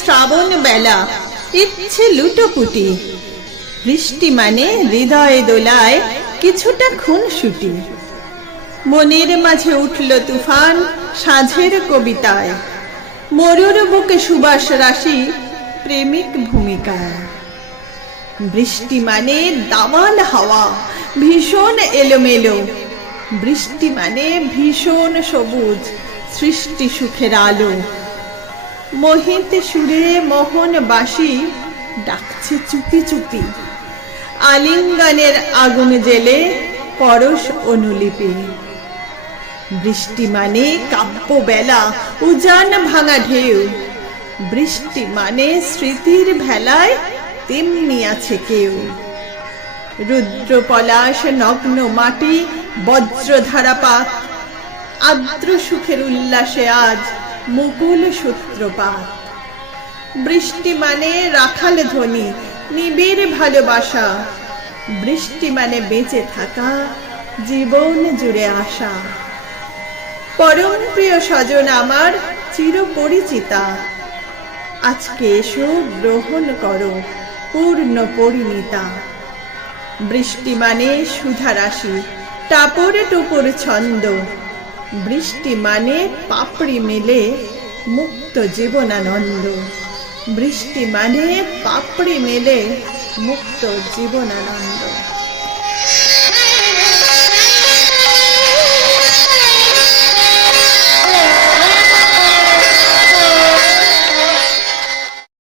শ্রাবণ বেলা, ইচ্ছে লুটোপুটি। বৃষ্টি মানে হৃদয়ে দোলায় কিছুটা খুনসুটি। মনের মাঝে উঠল তুফান সাঁঝের কবিতায়, মরুর বুকে সুবাস রাশি প্রেমিক ভূমিকায়। বৃষ্টি মানে দাওয়াল হাওয়া ভীষণ এলোমেলো, বৃষ্টি মানে ভীষণ সবুজ সৃষ্টি সুখের আলো। মোহিত সুরে মোহন বাসি ডাকছে চুপি চুপি, আলিঙ্গনের আগুন জেলে পরশ অনুলিপি। বৃষ্টি মানে কাব্য বেলা উজান ভাঙা ঢেউ, বৃষ্টি মানে স্মৃতির ভেলায় তেমনি আছে কেউ। রুদ্র পলাশ নগ্ন মাটি বজ্রধারাপাত, আর্দ্র সুখের উল্লাসে আজ মুকুল সূত্রপাত। বৃষ্টি মানে রাখাল ধ্বনি নিবিড় ভালোবাসা, বৃষ্টি মানে বেঁচে থাকা জীবন জুড়ে আশা। পরম প্রিয় স্বজন আমার চিরপরিচিতা, আজকে এসো গ্রহণ করো পূর্ণ পরিণীতা। বৃষ্টি মানে সুধা রাশি টাপরে টুপুর ছন্দ, বৃষ্টি মানে পাপড়ি মেলে মুক্ত জীবনানন্দ। বৃষ্টি মানে পাপড়ি মেলে মুক্ত জীবনানন্দ।